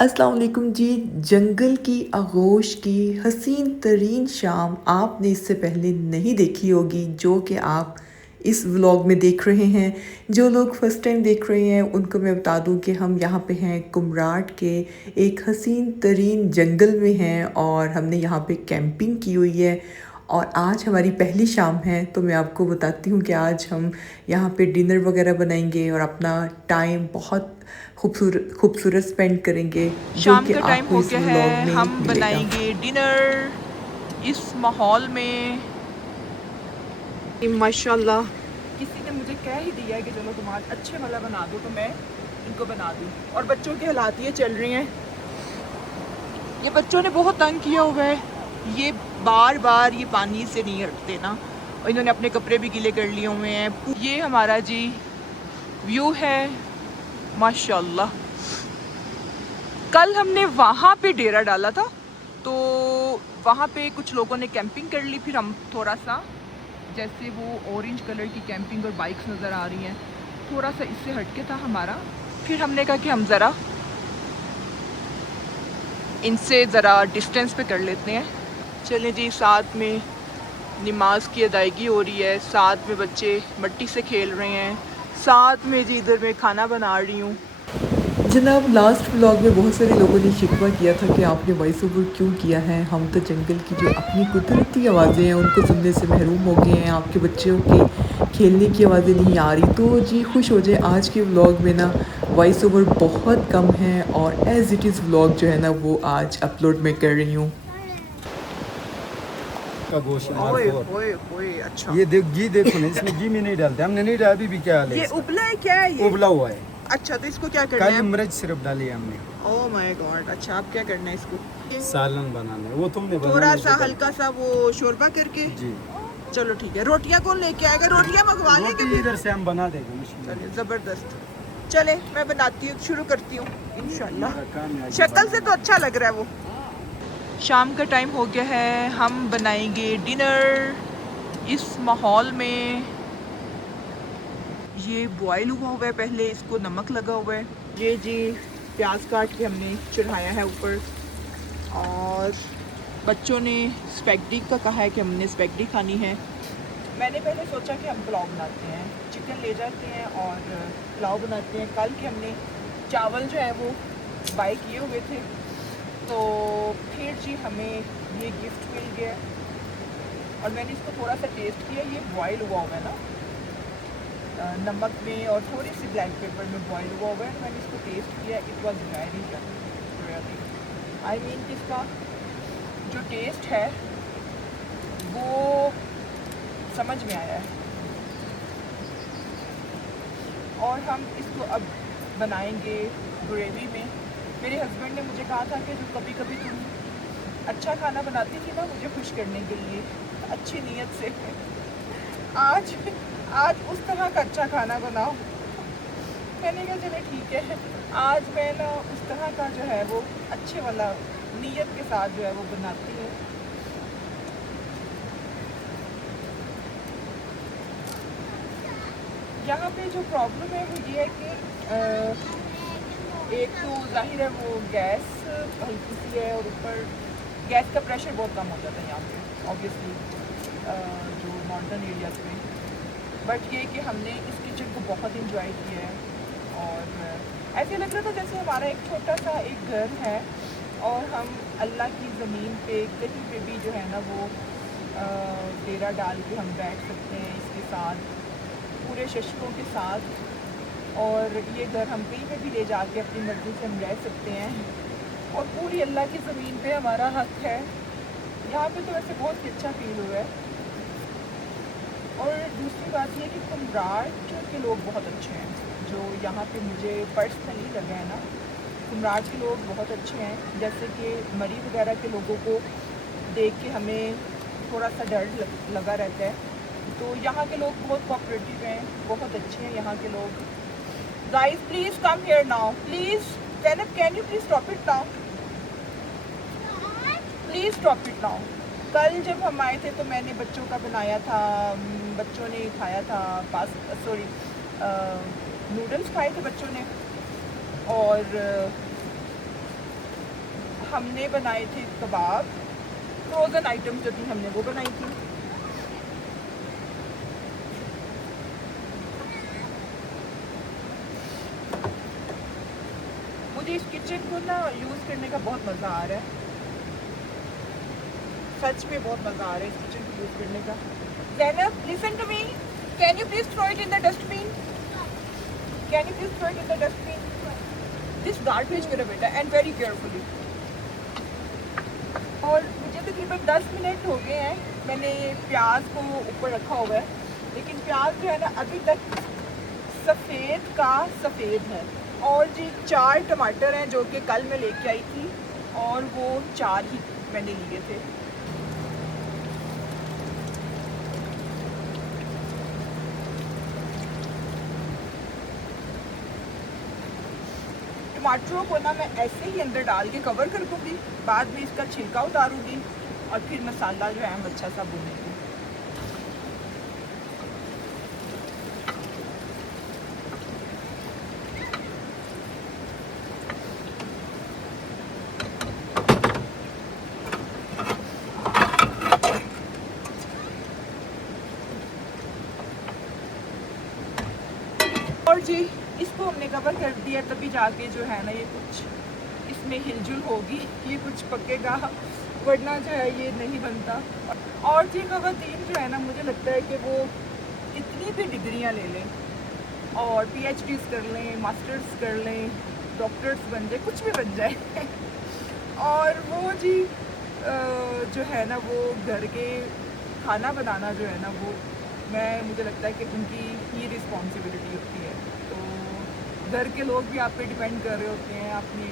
अस्सलाम वालेकुम जी। जंगल की आगोश की हसीन तरीन शाम आपने इससे पहले नहीं देखी होगी जो कि आप इस व्लॉग में देख रहे हैं। जो लोग फर्स्ट टाइम देख रहे हैं उनको मैं बता दूं कि हम यहाँ पे हैं कुमराट के एक हसीन तरीन जंगल में हैं और हमने यहाँ पे कैंपिंग की हुई है और आज हमारी पहली शाम है। तो मैं आपको बताती हूँ कि आज हम यहाँ पे डिनर वगैरह बनाएंगे और अपना टाइम बहुत खूबसूरत खूबसूरत स्पेंड करेंगे जो शाम कि का टाइम आपको हो इस गया व्लॉग है, में हम मिलेगा। बनाएंगे डिनर इस माहौल में। माशाल्लाह किसी ने मुझे कह ही दिया है कि चलो तुम आज अच्छे वाला बना दो तो मैं इनको बना दूँ। और बच्चों की हालात ये चल रही हैं, ये बच्चों ने बहुत तंग किया हुआ है, ये बार बार ये पानी से नहीं हटते ना, और इन्होंने अपने कपड़े भी गीले कर लिए हुए हैं। ये हमारा जी व्यू है माशाल्लाह। कल हमने वहाँ पे डेरा डाला था, तो वहाँ पे कुछ लोगों ने कैंपिंग कर ली। फिर हम थोड़ा सा, जैसे वो ऑरेंज कलर की कैंपिंग और बाइक्स नज़र आ रही हैं, थोड़ा सा इससे हटके था हमारा। फिर हमने कहा कि हम ज़रा इनसे ज़रा डिस्टेंस पे कर लेते हैं। चलें जी, साथ में नमाज की अदायगी हो रही है, साथ में बच्चे मट्टी से खेल रहे हैं, साथ में जी इधर मैं खाना बना रही हूँ। जनाब, लास्ट व्लॉग में बहुत सारे लोगों ने शिकवा किया था कि आपने वॉइस ओवर क्यों किया है। हम तो जंगल की जो अपनी कुदरती आवाज़ें हैं उनको सुनने से महरूम हो गए हैं, आपके बच्चों के खेलने की आवाज़ें नहीं आ रही। तो जी खुश हो जाए, आज के व्लॉग में ना वॉइस ओवर बहुत कम है और एज़ इट इज़ व्लॉग जो है ना वो आज अपलोड मैं कर रही हूँ। का गोश्त ओए मारखोर। ओए ओए, अच्छा ये घी देखो ना, इसमें घी में नहीं डालते, हमने नहीं डाला। अभी भी क्या हाल है ये इसका? उबला है क्या है ये? उबला हुआ है। अच्छा, तो इसको क्या करना काली है? मिर्च सिर्फ डाली है हमने। ओह माय गॉड, अच्छा आप क्या करना है इसको? सालन बनाना है, वो तुमने थोड़ा बनाने सा से हल्का सा वो शोरबा करके। जी। चलो ठीक है। रोटियां कौन लेके आएगा? रोटियां मंगवा लेंगे रोटी फिर। इधर से हम बना देंगे मशीन में। चलिए ज़बरदस्त। चले मैं बनाती हूँ, शुरू करती हूँ इंशाल्लाह। हमारा काम है आगे शक्ल से बनाना। तो अच्छा लग रहा है वो। शाम का टाइम हो गया है, हम बनाएंगे डिनर इस माहौल में। ये बॉयल हुआ हुआ है, पहले इसको नमक लगा हुआ है। ये जी प्याज काट के हमने चढ़ाया है ऊपर, और बच्चों ने स्पैगेटी का कहा है कि हमने स्पैगेटी खानी है। मैंने पहले सोचा कि हम पुलाव बनाते हैं, चिकन ले जाते हैं और पुलाव बनाते हैं। कल के हमने चावल जो है वो बाई किए हुए थे, तो फिर जी हमें ये गिफ्ट मिल गया और मैंने इसको थोड़ा सा टेस्ट किया। ये बॉयल हुआ हुआ है ना, नमक में और थोड़ी सी ब्लैक पेपर में बॉयल हुआ हुआ है। मैंने इसको टेस्ट किया, it was very really, I mean इसका जो टेस्ट है वो समझ में आया है। और हम इसको अब बनाएंगे ग्रेवी में। मेरे हस्बैंड ने मुझे कहा था कि जो कभी कभी तुम अच्छा खाना बनाती थी ना मुझे खुश करने के लिए, अच्छी नीयत से, आज आज उस तरह का अच्छा खाना बनाओ। मैंने कहा चले ठीक है, आज मैं ना उस तरह का जो है वो अच्छे वाला नीयत के साथ जो है वो बनाती हूँ। यहाँ पे जो प्रॉब्लम है वो ये है कि एक तो जाहिर है वो गैस हल्की सी है और ऊपर गैस का प्रेशर बहुत कम हो जाता है यहाँ पे ऑब्वियसली, जो नॉर्दर्न एरियाज में। बट ये कि हमने इस किचन को बहुत इंजॉय किया है और ऐसे लग रहा था जैसे हमारा एक छोटा सा एक घर है और हम अल्लाह की ज़मीन पे कहीं पे भी जो है ना वो डेरा डाल के हम बैठ सकते हैं इसके साथ, पूरे शशकों के साथ। और ये घर हम कहीं पे भी ले जाके अपनी मर्ज़ी से हम रह सकते हैं और पूरी अल्लाह की ज़मीन पे हमारा हक है। यहाँ पे तो वैसे बहुत ही अच्छा फील हुआ है। और दूसरी बात ये कि कुमराट के लोग बहुत अच्छे हैं, जो यहाँ पे मुझे पर्सनली लगा है ना, कुमराट के लोग बहुत अच्छे हैं। जैसे कि मरी वगैरह के लोगों को देख के हमें थोड़ा सा डर लगा रहता है, तो यहाँ के लोग बहुत कोऑपरेटिव हैं, बहुत अच्छे हैं यहाँ के लोग। Guys please come here now, please Zainab, can you please stop it now, please stop it now. कल जब हम आए थे तो मैंने बच्चों का बनाया था, बच्चों ने खाया था नूडल्स खाए थे बच्चों ने। और हमने बनाए थे कबाब, फ्रोज़न आइटम्स जो थी हमने वो बनाई थी। मुझे इस किचन को ना यूज़ करने का बहुत मज़ा आ रहा है, सच में बहुत मज़ा आ रहा है इस किचन को यूज़ करने का। Zainab, listen to me, can you please throw it in the dustbin, can you please throw it in the dustbin, this garbage मेरा बेटा, एंड वेरी केयरफुली। और मुझे तकरीबन 10 मिनट हो गए हैं, मैंने प्याज को ऊपर रखा हुआ है, लेकिन प्याज जो है ना अभी तक सफ़ेद का सफ़ेद है। और जी 4 टमाटर हैं जो कि कल मैं लेके आई थी, और वो 4 ही मैंने लिए थे। टमाटरों को ना मैं ऐसे ही अंदर डाल के कवर कर दूँगी, बाद में इसका छिलका उतारूँगी और फिर मसाला जो है हम अच्छा सा भूनेंगे। और जी इसको हमने कवर कर दिया, तभी जाके जो है ना ये कुछ इसमें हिलजुल होगी, ये कुछ पकेगा, वरना जो है ये नहीं बनता। और जी ख़वातीन जो है ना, मुझे लगता है कि वो कितनी भी डिग्रियां ले लें और PhDs कर लें, मास्टर्स कर लें, डॉक्टर्स बन जाए, कुछ भी बन जाए और वो जी जो है ना वो घर के खाना बनाना जो है ना वो मुझे लगता है कि उनकी ही रिस्पॉन्सिबिलिटी होती है। तो घर के लोग भी आप पे डिपेंड कर रहे होते हैं अपनी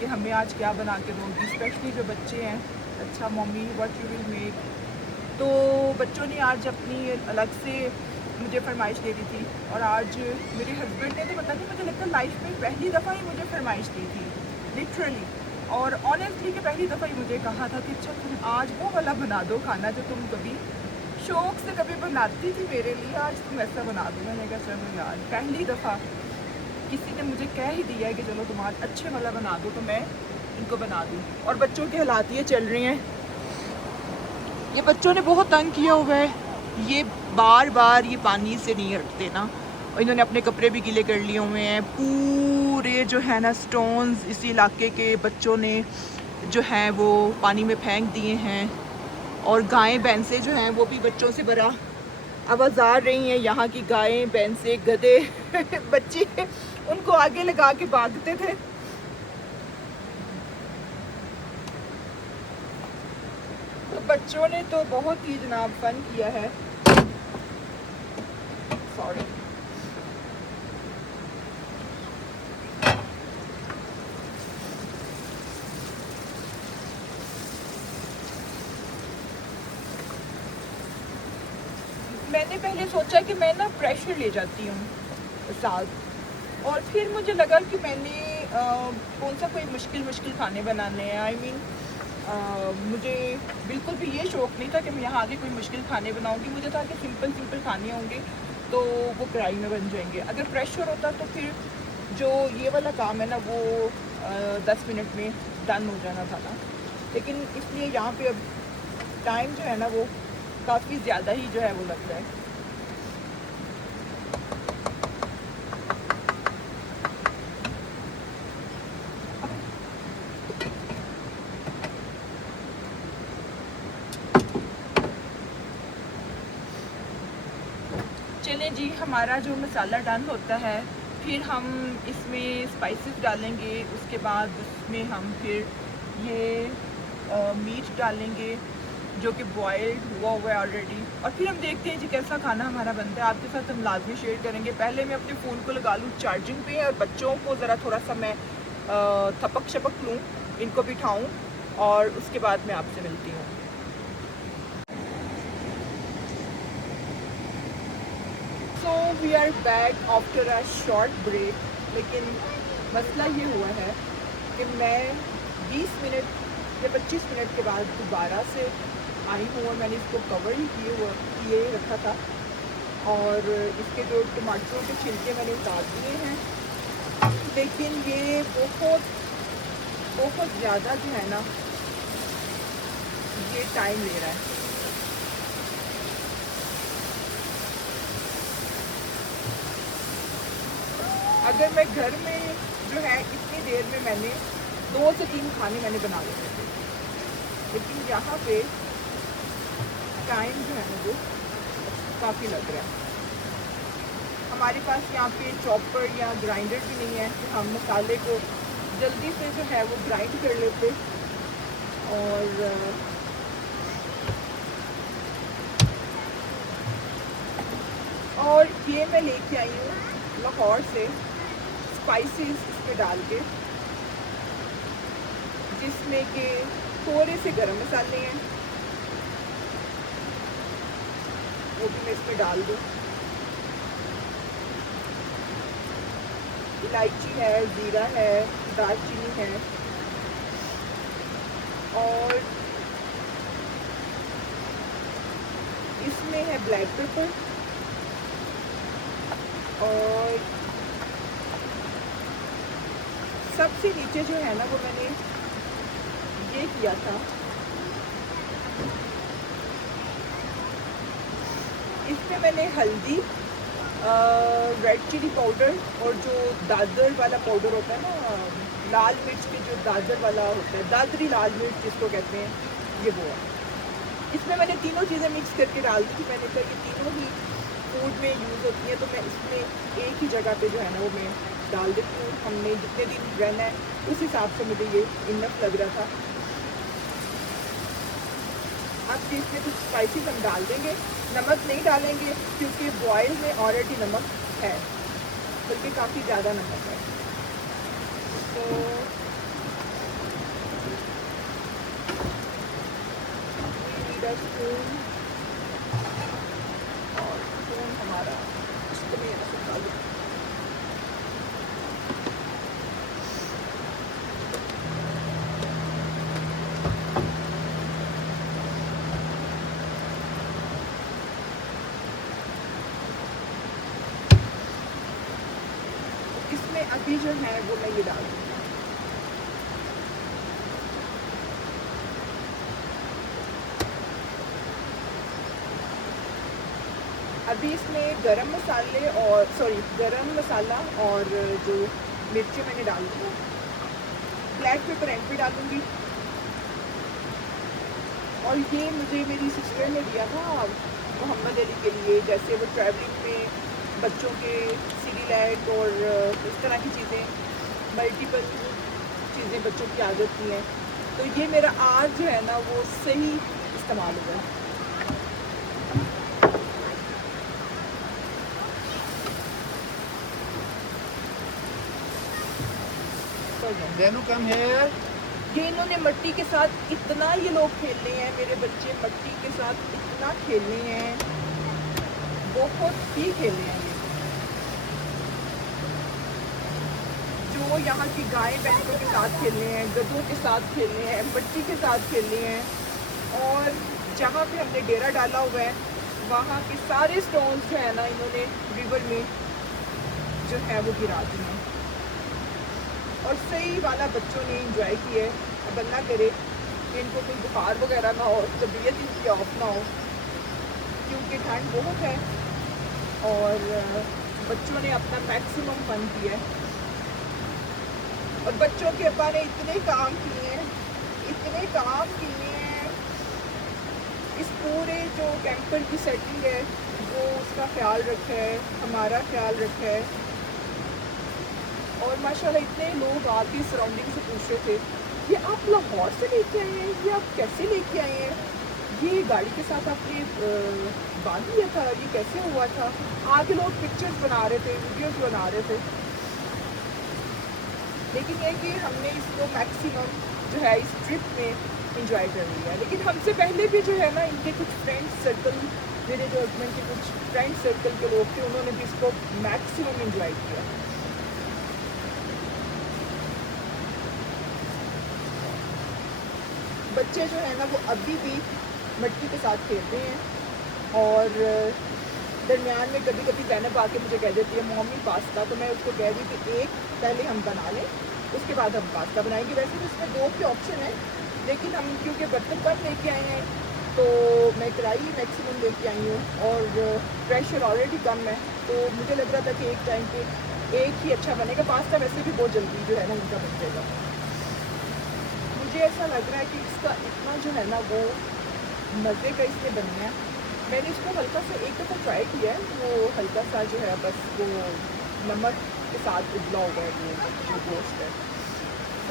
कि हमें आज क्या बना के दोगी, स्पेशली जो बच्चे हैं। अच्छा mummy what you will make. तो बच्चों ने आज अपनी अलग से मुझे फरमाइश दे दी थी, और आज मेरे हस्बैंड ने तो पता नहीं, मुझे लगता है लाइफ में पहली दफ़ा ही मुझे फरमाइश दी थी लिटरली, और ऑनेस्टली कि पहली दफ़ा ही मुझे कहा था कि अच्छा तुम आज वो वाला बना दो खाना जो तुम कभी शौक़ से कभी बनाती थी मेरे लिए, आज तुम ऐसा बना दो। मैंने कहा चलो यार, पहली दफ़ा किसी ने मुझे कह ही दिया है कि चलो तुम आज अच्छे वाला बना दो, तो मैं इनको बना दूँ। और बच्चों के हालात ये चल रही हैं, ये बच्चों ने बहुत तंग किया हुआ है, ये बार बार ये पानी से नहीं हटते ना, और इन्होंने अपने कपड़े भी गीले कर लिए हुए हैं। पूरे जो है ना स्टोन्स इसी इलाके के बच्चों ने जो है वो पानी में फेंक दिए हैं, और गायें भैंसें जो हैं वो भी बच्चों से बड़ा आवाज़ आ रही हैं। यहाँ की गायें भैंसें गधे बच्चे उनको आगे लगा के भागते थे। तो बच्चों ने तो बहुत ही जनाब फन किया है। सॉरी, मैंने पहले सोचा कि मैं ना प्रेशर ले जाती हूँ साथ, और फिर मुझे लगा कि मैंने कौन सा कोई मुश्किल खाने बनाने हैं। आई मीन मुझे बिल्कुल भी ये शौक़ नहीं था कि मैं यहाँ आगे कोई मुश्किल खाने बनाऊँगी। मुझे था कि सिंपल खाने होंगे तो वो कढ़ाई में बन जाएंगे। अगर प्रेशर होता तो फिर जो ये वाला काम है ना वो 10 मिनट में डन हो जाना था ना, लेकिन इसलिए यहाँ पे अब टाइम जो है ना वो काफ़ी ज़्यादा ही जो है वो लगता है। चलें जी, हमारा जो मसाला डन होता है, फिर हम इसमें स्पाइसेस डालेंगे, उसके बाद उसमें हम फिर ये मीट डालेंगे जो कि बॉयल्ड हुआ है ऑलरेडी, और फिर हम देखते हैं जी कैसा खाना हमारा बनता है। आपके साथ हम लाजमी शेयर करेंगे। पहले मैं अपने फ़ोन को लगा लूँ चार्जिंग पे, और बच्चों को ज़रा थोड़ा सा मैं थपक शपक लूँ, इनको बिठाऊँ, और उसके बाद मैं आपसे मिलती हूँ। So we are back after a short break. लेकिन मसला ये हुआ है कि मैं 20 मिनट या 25 मिनट के बाद दोबारा से आई हूँ, और मैंने इसको कवर ही किए रखा था, और इसके जो टमाटरों के छिलके मैंने उतार दिए हैं, लेकिन ये बहुत बहुत ज़्यादा जो है ना ये टाइम ले रहा है। अगर मैं घर में जो है इतनी देर में मैंने 2 से 3 खाने मैंने बना लिए थे, लेकिन यहाँ पे टाइम जो है ना वो काफ़ी लग रहा है। हमारे पास यहाँ पे चॉपर या ग्राइंडर भी नहीं है कि हम मसाले को जल्दी से जो है वो ग्राइंड कर लेते। और ये मैं लेके आई हूँ लाहौर से स्पाइसेस इसमें डाल के, जिसमें के थोड़े से गरम मसाले हैं, वो भी मैं इसमें डाल दूँ। इलायची है, ज़ीरा है, दालचीनी है, और इसमें है ब्लैक पेपर, और सबसे नीचे जो है ना वो मैंने ये किया था, इसमें मैंने हल्दी, रेड चिली पाउडर और जो दादर वाला पाउडर होता है ना, लाल मिर्च के जो दादर वाला होता है, दादरी लाल मिर्च जिसको कहते हैं, ये वो है। इसमें मैंने तीनों चीज़ें मिक्स करके डाल दी थी। मैंने कहा ये तीनों ही फूड में यूज़ होती है, तो मैं इसमें एक ही जगह पे जो है ना वो मैं डाल देती हूँ। हमने जितने दिन रहना है उस हिसाब से मुझे ये इनफ लग रहा था। अब इसमें कुछ स्पाइसेस हम डाल देंगे, नमक नहीं डालेंगे क्योंकि बॉयल में ऑलरेडी नमक है, बल्कि काफ़ी ज़्यादा नमक है। तो स्पून, और स्पून हमारा इसमें डाल दें। इसमें अभी जो है वो मैं ये डाल दूँगी। अभी इसमें गरम मसाला और जो मिर्ची मैंने डाल दी, ब्लैक पेपर एंड पे डालूँगी। और ये मुझे मेरी सिस्टर ने दिया था मोहम्मद अली के लिए, जैसे वो ट्रैवलिंग में बच्चों के सीरीलैट और इस तरह की चीज़ें, मल्टीपल चीज़ें बच्चों की आ जाती हैं, तो ये मेरा आज जो है ना वो सही इस्तेमाल हुआ है। Then come here. ये इन्होंने मट्टी के साथ इतना, ये लोग खेलने हैं, मेरे बच्चे मट्टी के साथ इतना खेलने हैं, बहुत ही खेलने हैं। जो यहाँ की गाय भैंसों के साथ खेलने हैं, गधों के साथ खेलने हैं, मट्टी के साथ खेलने हैं। और जहाँ पे हमने डेरा डाला हुआ है वहाँ के सारे स्टोन्स जो है ना इन्होंने रिवर में जो है वो गिरा दिए हैं, और सही वाला बच्चों ने इंजॉय किया है। अब अल्लाह करे कि इनको कोई बुखार वगैरह ना हो, तबीयत इनकी ऑफ ना हो, क्योंकि ठंड बहुत है और बच्चों ने अपना मैक्सिमम फन किया है। और बच्चों के अब्बा ने इतने काम किए हैं, इतने काम किए हैं, इस पूरे जो कैंपर की सेटिंग है वो उसका ख्याल रखा है, हमारा ख्याल रखा है। और माशाल्लाह इतने लोग आके सराउंडिंग से पूछ रहे थे, ये आप लाहौर से लेके आए हैं, ये आप कैसे लेके आए हैं, ये गाड़ी के साथ आपने बांध लिया था, ये कैसे हुआ था। आगे लोग पिक्चर्स बना रहे थे, वीडियोस बना रहे थे। लेकिन ये कि हमने इसको मैक्सिमम जो है इस ट्रिप में इंजॉय कर लिया है। लेकिन हमसे पहले भी जो है ना इनके कुछ फ्रेंड सर्कल, मेरे जो हस्बैंड के कुछ फ्रेंड सर्कल के लोग थे, उन्होंने भी इसको मैक्सिमम इंजॉय किया। बच्चे जो है ना वो अभी भी मट्टी के साथ खेलते हैं। और दरमियान में कभी कभी ज़ैनब आके मुझे कह देती है मम्मी पास्ता, तो मैं उसको कह दी कि एक पहले हम बना लें, उसके बाद हम पास्ता बनाएंगे। वैसे तो इसमें 2 के ऑप्शन है, लेकिन हम क्योंकि बर्तन कम लेके आए हैं तो मैं कढ़ाई मैक्सिमम लेके आई हूँ और प्रेशर ऑलरेडी कम है, तो मुझे लग रहा था कि एक टाइम पे एक ही अच्छा बनेगा। पास्ता वैसे भी बहुत जल्दी जो है ना इनका बन जाएगा। मुझे ऐसा लग रहा है कि इसका इतना जो है ना वो मज़े का इससे बनना है। मैंने इसको हल्का सा एक दफ़ा ट्राई किया है, वो हल्का सा जो है बस वो नमक के साथ उबला हुआ है वो जो गोश्त है,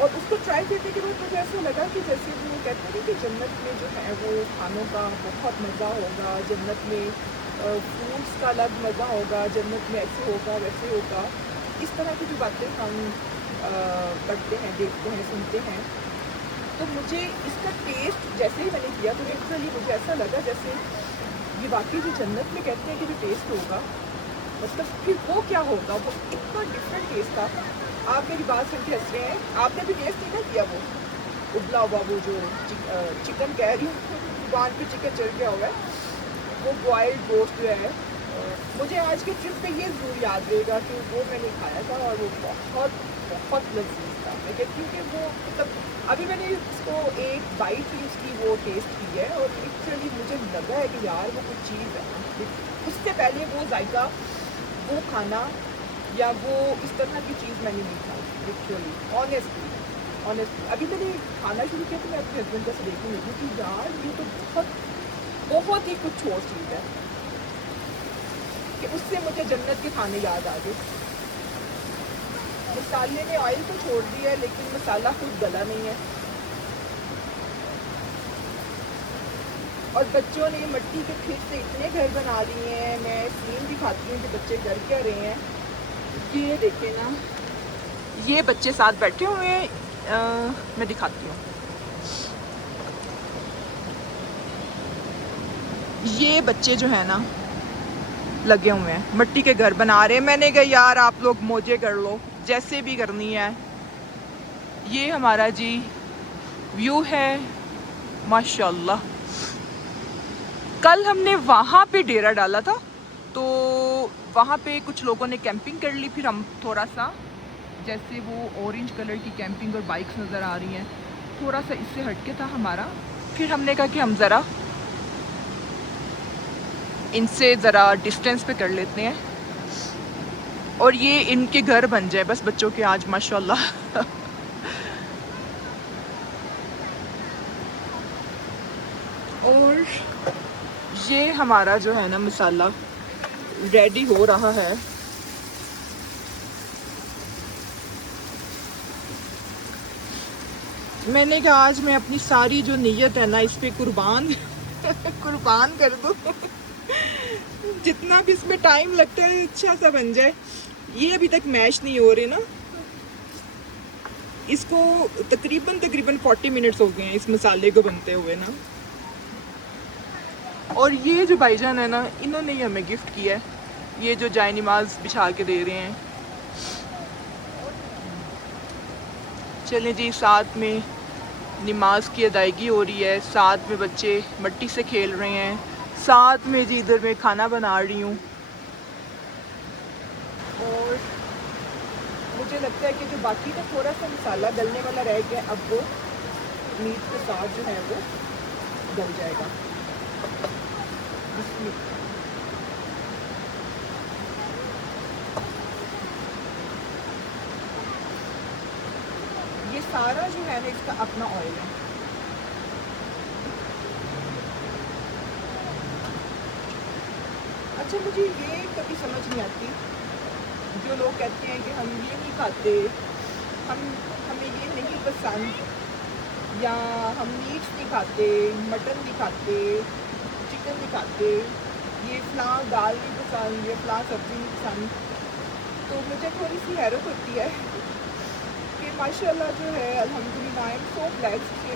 और उसको ट्राई करने के बाद मुझे ऐसा लगा कि जैसे वो कहते हैं कि जन्नत में जो है वो खानों का बहुत मज़ा होगा, जन्नत में फ्रूट्स का अलग मज़ा होगा, जन्नत में ऐसे होगा वैसे होगा, इस तरह की जो बातें हम पढ़ते हैं, देखते हैं, सुनते हैं। तो मुझे इसका टेस्ट जैसे ही मैंने किया तो लिटरली मुझे ऐसा लगा जैसे ये वाकई जो जन्नत में कहते हैं कि जो टेस्ट होगा, मतलब फिर वो क्या होगा, वो इतना डिफरेंट टेस्ट था। आप मेरी बात सुन के हंस रहे हैं, आपने भी टेस्ट नहीं ना किया वो उबला हुआ वो जो चिकन कह रही हूँ, दुकान पे चिकन चल गया हुआ है, वो बॉइल्ड गोश्त जो है। मुझे आज के ट्रिप पे ये ज़रूर याद रहेगा कि वो मैंने खाया था और वो बहुत बहुत लजीज था। मैं कहती हूँ कि वो मतलब अभी मैंने इसको एक बाइट ही उसकी वो टेस्ट की है और लिटरली मुझे लगा है कि यार वो कुछ चीज़ है। उससे पहले वो जायका, वो खाना या वो इस तरह की चीज़ मैंने नहीं खाई लिटरली, ऑनेस्टली। अभी मैंने खाना शुरू किया तो मैं अपने हस्बैंड का से देखने लगी कि यार ये तो बहुत ही कुछ और चीज़ है कि उससे मुझे जन्नत के खाने याद आ गए। मसाले ने ऑयल तो छोड़ दिया है लेकिन मसाला खुद गला नहीं है। और बच्चों ने मिट्टी के फिर से इतने घर बना लिए हैं। मैं सीन दिखाती हूँ कि बच्चे कर क्या रहे हैं। ये देखें ना, ये बच्चे साथ बैठे हुए हैं, मैं दिखाती हूँ। ये बच्चे जो है ना लगे हुए हैं, मिट्टी के घर बना रहे हैं। मैंने कहा यार आप लोग मौजे कर लो जैसे भी करनी है। ये हमारा जी व्यू है माशाल्लाह। कल हमने वहाँ पे डेरा डाला था तो वहाँ पे कुछ लोगों ने कैंपिंग कर ली। फिर हम थोड़ा सा जैसे वो ऑरेंज कलर की कैंपिंग और बाइक्स नज़र आ रही हैं, थोड़ा सा इससे हटके था हमारा। फिर हमने कहा कि हम ज़रा इनसे ज़रा डिस्टेंस पे कर लेते हैं और ये इनके घर बन जाए बस बच्चों के आज माशाल्लाह। और ये हमारा जो है ना मसाला रेडी हो रहा है। मैंने कहा आज मैं अपनी सारी जो नीयत है ना इस पे कुर्बान कुर्बान कर दूँ। जितना भी इसमें टाइम लगता है अच्छा सा बन जाए। ये अभी तक मैश नहीं हो रहे ना, इसको तकरीबन 40 मिनट्स हो गए हैं इस मसाले को बनते हुए ना। और ये जो भाईजान है ना, इन्होंने ही हमें गिफ्ट किया है, ये जो जाय नमाज बिछा के दे रहे हैं। चलें जी, साथ में नमाज की अदायगी हो रही है, साथ में बच्चे मिट्टी से खेल रहे हैं, साथ में जी इधर मैं खाना बना रही हूँ। और मुझे लगता है कि जो बाकी का थोड़ा सा मसाला गलने वाला रह गया, अब वो मीट के साथ जो है वो गल जाएगा। ये सारा जो है ना इसका अपना ऑयल है। अच्छा, मुझे ये कभी समझ नहीं आती जो लोग कहते हैं कि हम ये नहीं खाते, हमें ये नहीं पसंद, या हम मीट नहीं खाते, मटन नहीं खाते, चिकन नहीं खाते, ये फलां दाल नहीं पसंद, ये फलां सब्ज़ी नहीं पसंद। तो मुझे थोड़ी सी हैरत होती है कि माशाल्लाह जो है अल्हम्दुलिल्लाह आई एम सो ब्लेस्ड कि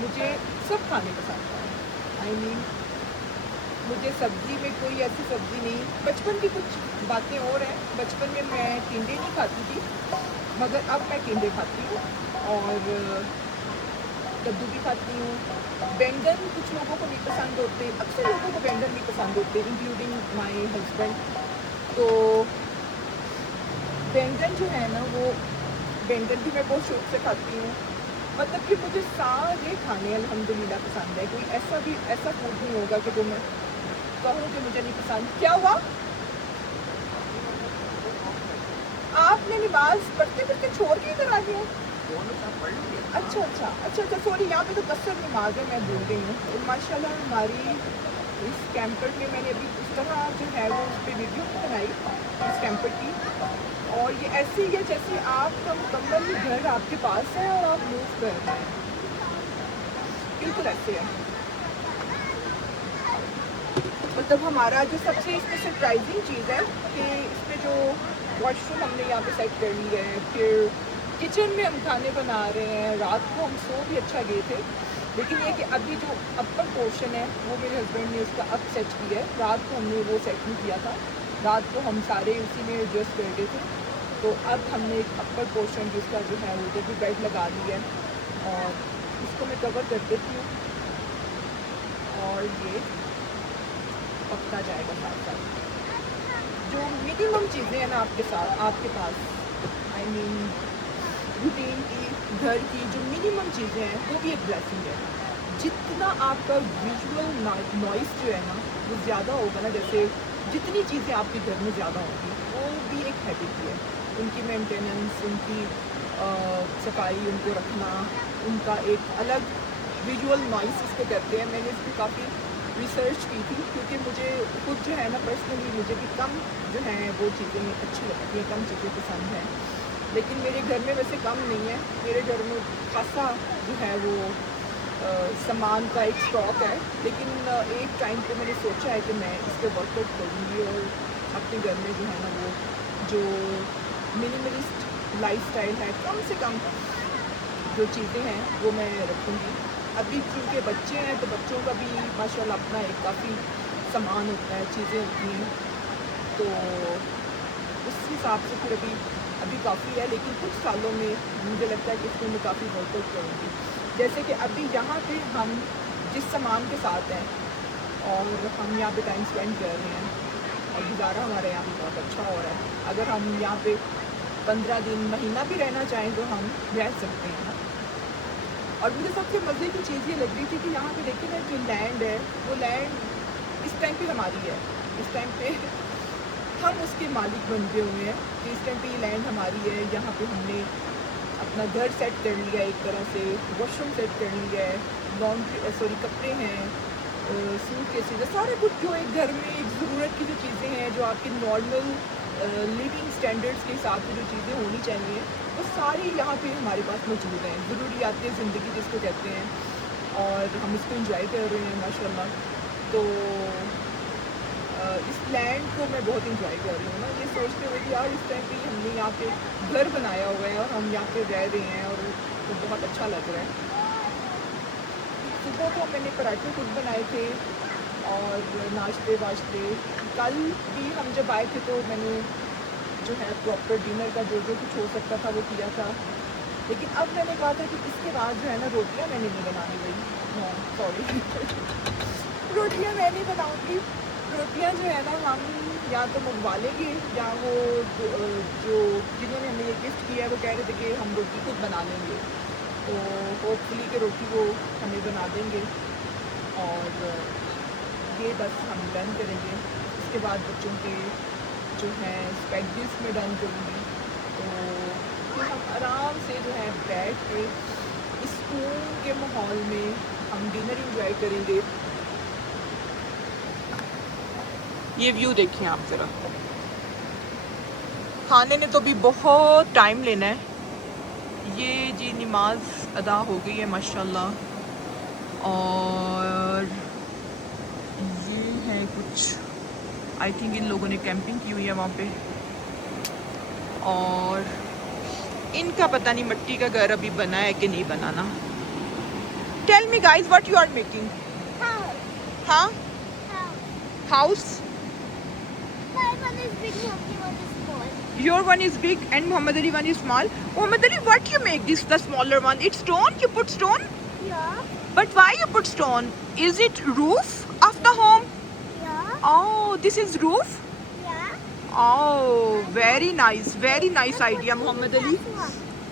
मुझे सब खाने पसंद है। आई मीन मुझे सब्ज़ी में कोई ऐसी सब्ज़ी नहीं। बचपन की कुछ बातें और हैं, बचपन में मैं टिंडे नहीं खाती थी, मगर अब मैं टिंडे खाती हूँ और कद्दू भी खाती हूँ। बैंगन कुछ लोगों को नहीं पसंद होते, अक्सर लोगों को बैंगन नहीं पसंद होते, इंक्लूडिंग माय हस्बैंड। तो बैंगन जो है ना वो बैंगन भी मैं बहुत शौक से खाती हूँ। मतलब कि मुझे सारे खाने अल्हम्दुलिल्लाह पसंद है। कोई ऐसा फूड नहीं होगा कि जो मैं कहूँ कि मुझे नहीं पसंद। क्या हुआ? आपने नमाज पढ़ते पढ़ते छोड़ के इधर आ गए? अच्छा सॉरी, यहाँ पे तो कसर नमाज है, मैं भूल गई हूँ। तो माशाल्लाह हमारी इस कैंपर में मैंने अभी इस तरह जो है वो उस पर वीडियो बनाई इस कैंपर की। और ये ऐसी ही है जैसे आपका मुकम्मल घर आपके पास है और आप मूव कर रहे हैं, बिल्कुल ऐसे है। मतलब हमारा जो सबसे इसमें सरप्राइजिंग चीज़ है कि इसमें जो वॉशरूम हमने यहाँ पे सेट कर ली है, फिर किचन में हम खाने बना रहे हैं। रात को हम सो भी अच्छा गए थे, लेकिन ये कि अभी जो अपर पोर्शन है वो मेरे हस्बैंड ने उसका अब सेट किया है। रात को हमने वो सेट नहीं किया था, रात को हम सारे उसी में एडजस्ट कर रहे थे। तो अब हमने एक अपर पोर्शन जिसका जो है वो भी बेड लगा लिया है और इसको मैं कवर कर देती हूँ और ये पकता जाएगा साथ साथ। जो मिनिमम चीज़ें हैं ना आपके पास, आई मीन रूटीन की, घर की जो मिनिमम चीज़ें हैं वो भी एक ब्लेसिंग है। जितना आपका विजुअल नॉइस जो है ना वो ज़्यादा होगा ना, जैसे जितनी चीज़ें आपके घर में ज़्यादा होंगी वो भी एक हैबिट है। उनकी मेंटेनेंस, उनकी सफाई, उनको रखना, उनका एक अलग विजुअल नॉइस इसको कहते हैं। मैंने इसकी काफ़ी रिसर्च की थी क्योंकि मुझे खुद जो है ना पर्सनली मुझे भी कम जो है वो चीज़ें अच्छी लगती हैं, कम चीज़ें पसंद हैं। लेकिन मेरे घर में वैसे कम नहीं है, मेरे घर में खासा जो है वो सामान का एक स्टॉक है। लेकिन एक टाइम पे मैंने सोचा है कि मैं इस पर वर्कआउट करूँगी और अपने घर में जो है ना वो जो मिनिमलिस्ट लाइफस्टाइल है, कम से कम जो चीज़ें हैं वो मैं रखूँगी। अभी क्योंकि बच्चे हैं तो बच्चों का भी माशाल्लाह अपना एक काफ़ी सामान होता है, चीज़ें होती हैं, तो उस हिसाब से फिर अभी काफ़ी है। लेकिन कुछ सालों में मुझे लगता है कि इसमें मैं काफ़ी वर्कआउट करूँगी। जैसे कि अभी यहाँ पे हम जिस सामान के साथ हैं और हम यहाँ पे टाइम स्पेंड कर रहे हैं और गुजारा हमारे यहाँ पे बहुत अच्छा हो रहा है। अगर हम यहाँ पे 15 दिन, महीना भी रहना चाहें तो हम रह सकते हैं। और मुझे सबसे मज़े की चीज़ ये लग रही थी कि यहाँ पे देखिए ना जो लैंड है वो लैंड इस टाइम पे हमारी है। इस टाइम पे हम उसके मालिक बन गए हुए हैं कि इस टाइम पे ये लैंड हमारी है। यहाँ पे हमने अपना घर सेट कर लिया, एक तरह से वॉशरूम सेट कर लिया है, लॉन्ड्री कपड़े हैं, सूट केसेस, सारे कुछ जो एक घर में एक ज़रूरत की जो चीज़ें हैं, जो आपकी नॉर्मल लिविंग स्टैंडर्ड्स के हिसाब से जो चीज़ें होनी चाहिए वो सारी यहाँ पे हमारे पास मौजूद हैं। ज़रूरियात ज़िंदगी जिसको कहते हैं और हम इसको एंजॉय कर रहे हैं माशाल्लाह। तो इस लैंड को मैं बहुत इंजॉय कर रही हूँ ना, ये सोचते हुए कि यार इस टाइम पे हमने यहाँ पे घर बनाया हुआ है और हम यहाँ पे रह रहे हैं और तो बहुत अच्छा लग रहा है। सुबह को मैंने पराठे खुद बनाए थे और नाश्ते वाश्ते। कल भी हम जब आए थे तो मैंने जो है प्रॉपर डिनर का जो कुछ हो सकता था वो किया था। लेकिन अब मैंने कहा था कि इसके बाद जो है ना रोटियाँ मैंने नहीं बनानी गई, सॉरी रोटियाँ मैं नहीं बनाऊँगी। रोटियाँ जो है ना हम या तो मंगवा लेंगे या वो जो जिन्होंने हमें ये गिफ्ट किया है वो कह रहे थे कि हम रोटी खुद बना लेंगे, तो होपफुली कि रोटी वो हमें बना देंगे और ये बस हम डन करेंगे। इसके बाद बच्चों के जो हैं स्पैगेटीज में डन करूँगी, तो फिर हम आराम से जो है बैठ के इस स्कूल के माहौल में हम डिनर इंजॉय करेंगे। ये व्यू देखिए आप ज़रा, खाने ने तो भी बहुत टाइम लेना है। ये जी नमाज अदा हो गई है माशाल्लाह और ये है कुछ, आई थिंक इन लोगों ने कैंपिंग की हुई है वहाँ पे और इनका पता नहीं मिट्टी का घर अभी बना है कि नहीं बनाना। Tell me guys what you are making? हाँ, house. Your one is big and Muhammad Ali one is small. Muhammad Ali, what you make this the smaller one? It's stone? You put stone? Yeah. But why you put stone? Is it roof of the home? Yeah. Oh, this is roof? Yeah. Oh, very nice idea, Muhammad Ali.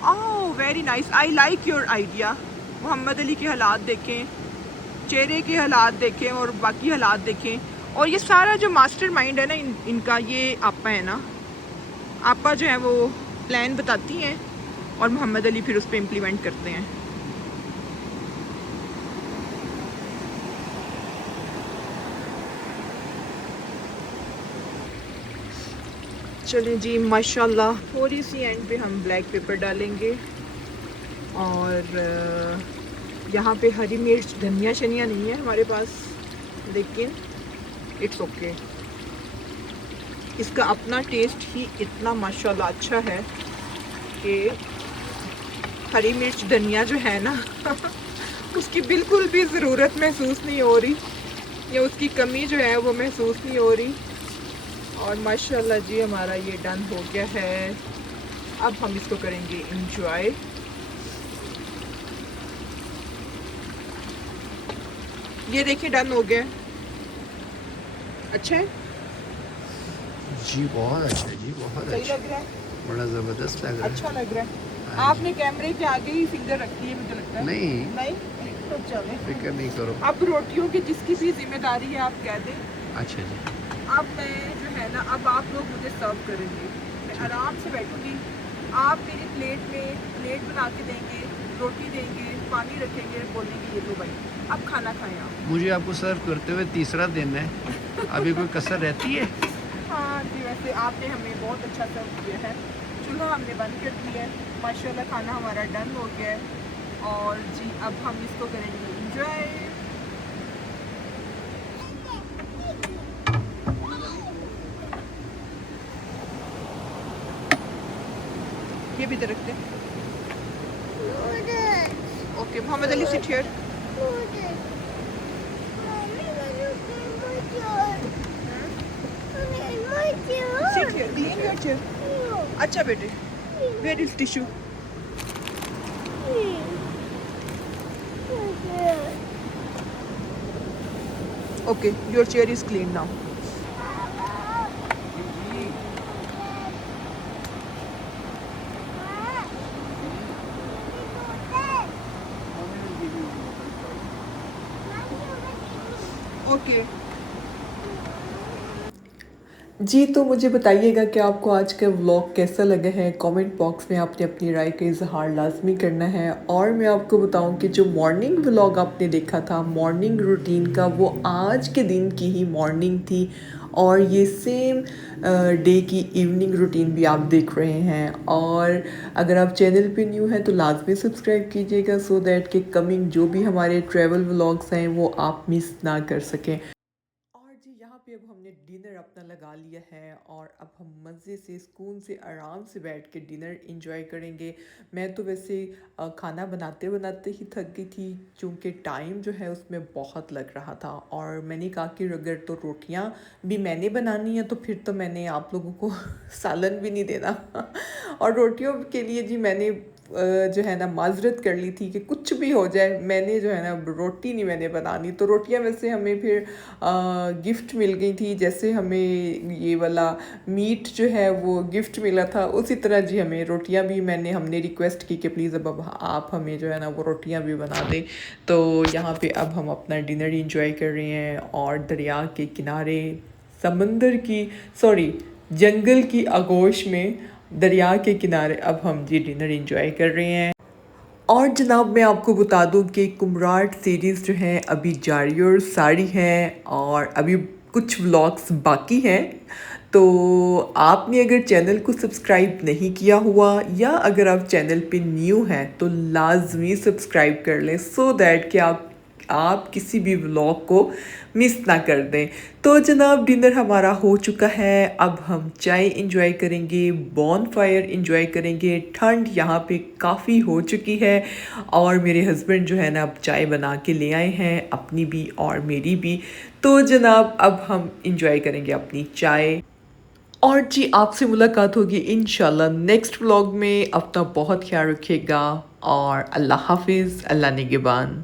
Oh very nice, I like your idea. Mohammad Ali के हालात देखें, चेहरे के हालात देखें और बाकी हालात देखें, और ये सारा जो मास्टर माइंड है ना इनका, ये आपा है ना, आपा जो है वो प्लान बताती हैं और मोहम्मद अली फिर उस पर इम्प्लीमेंट करते हैं। चलें जी, माशाल्लाह थोड़ी सी एंड पे हम ब्लैक पेपर डालेंगे, और यहाँ पे हरी मिर्च धनिया शनिया नहीं है हमारे पास, लेकिन इट्स ओके। इसका अपना टेस्ट ही इतना माशाल्लाह अच्छा है कि हरी मिर्च धनिया जो है ना उसकी बिल्कुल भी ज़रूरत महसूस नहीं हो रही, या उसकी कमी जो है वो महसूस नहीं हो रही। और माशाल्लाह जी हमारा ये डन हो गया है। अब हम इसको करेंगे इंजॉय। ये देखिए डन हो गया, अच्छा है जी, बहुत अच्छा है जी, बहुत सही अच्छा, लग रहा है, बड़ा ज़बरदस्त लग रहा है। अच्छा लग रहा है। हाँ आपने कैमरे के आगे ही फिंगर रखी है मुझे लगता है। नहीं, नहीं तो चले, फिक्र नहीं करो। अब रोटियों की जिसकी भी जिम्मेदारी है आप कह दें। अच्छा जी, अब मैं जो है ना, अब आप लोग मुझे सर्व करेंगे, मैं आराम से बैठूंगी, आप मेरी प्लेट में प्लेट बना के देंगे, रोटी देंगे, पानी रखेंगे, बोलेंगे ये लो भाई अब खाना खाएं आप। मुझे आपको सर्व करते हुए तीसरा दिन है, अभी कोई कसर रहती है? हाँ जी, वैसे आपने हमें बहुत अच्छा सर्व किया है। चूल्हा हमने बंद कर दिया है, माशाल्लाह खाना हमारा डन हो गया है। और जी अब हम इसको करेंगे इंजॉय। ये भी इधर रखते हैं। Okay Mohammed Ali sit here. Sit here, clean your chair. अच्छा बेटे, where is tissue? Okay your chair is clean now. Okay जी, तो मुझे बताइएगा कि आपको आज का व्लॉग कैसा लगा है। कमेंट बॉक्स में आपने अपनी राय का इजहार लाजमी करना है। और मैं आपको बताऊं कि जो मॉर्निंग व्लॉग आपने देखा था मॉर्निंग रूटीन का, वो आज के दिन की ही मॉर्निंग थी, और ये सेम डे की इवनिंग रूटीन भी आप देख रहे हैं। और अगर आप चैनल पे न्यू हैं तो लाजमी सब्सक्राइब कीजिएगा, सो दैट कि कमिंग जो भी हमारे ट्रैवल व्लॉग्स हैं वो आप मिस ना कर सकें। और जी यहाँ पे अब हमने डिनर अपना लगा लिया है, और अब हम मज़े से सुकून से आराम से बैठ के डिनर एंजॉय करेंगे। मैं तो वैसे खाना बनाते बनाते ही थक गई थी, क्योंकि टाइम जो है उसमें बहुत लग रहा था। और मैंने कहा कि अगर तो रोटियां भी मैंने बनानी है तो फिर तो मैंने आप लोगों को सालन भी नहीं देना। और रोटियों के लिए जी मैंने जो है ना माजरत कर ली थी कि कुछ भी हो जाए, मैंने जो है ना रोटी नहीं मैंने बनानी। तो रोटियां वैसे हमें फिर गिफ्ट मिल गई थी, जैसे हमें ये वाला मीट जो है वो गिफ्ट मिला था, उसी तरह जी हमें रोटियां भी हमने रिक्वेस्ट की कि प्लीज़ अब आप हमें जो है ना वो रोटियां भी बना दें। तो यहाँ पे अब हम अपना डिनर एंजॉय कर रहे हैं, और दरिया के किनारे समंदर की जंगल की आगोश में दरिया के किनारे अब हम जी डिनर एंजॉय कर रहे हैं। और जनाब मैं आपको बता दूं कि कुमराट सीरीज़ जो है अभी जारी और सारी है, और अभी कुछ व्लॉग्स बाकी हैं। तो आपने अगर चैनल को सब्सक्राइब नहीं किया हुआ, या अगर आप चैनल पे न्यू हैं तो लाजमी सब्सक्राइब कर लें, सो दैट कि आप किसी भी व्लॉग को मिस ना कर दें। तो जनाब डिनर हमारा हो चुका है, अब हम चाय इंजॉय करेंगे, बॉनफायर इंजॉय करेंगे। ठंड यहाँ पे काफ़ी हो चुकी है, और मेरे हस्बैंड जो है ना अब चाय बना के ले आए हैं, अपनी भी और मेरी भी। तो जनाब अब हम इंजॉय करेंगे अपनी चाय। और जी आपसे मुलाकात होगी इंशाल्लाह नेक्स्ट व्लॉग में। अपना बहुत ख्याल रखिएगा, और अल्लाह हाफिज़, अल्लाह निगहबान।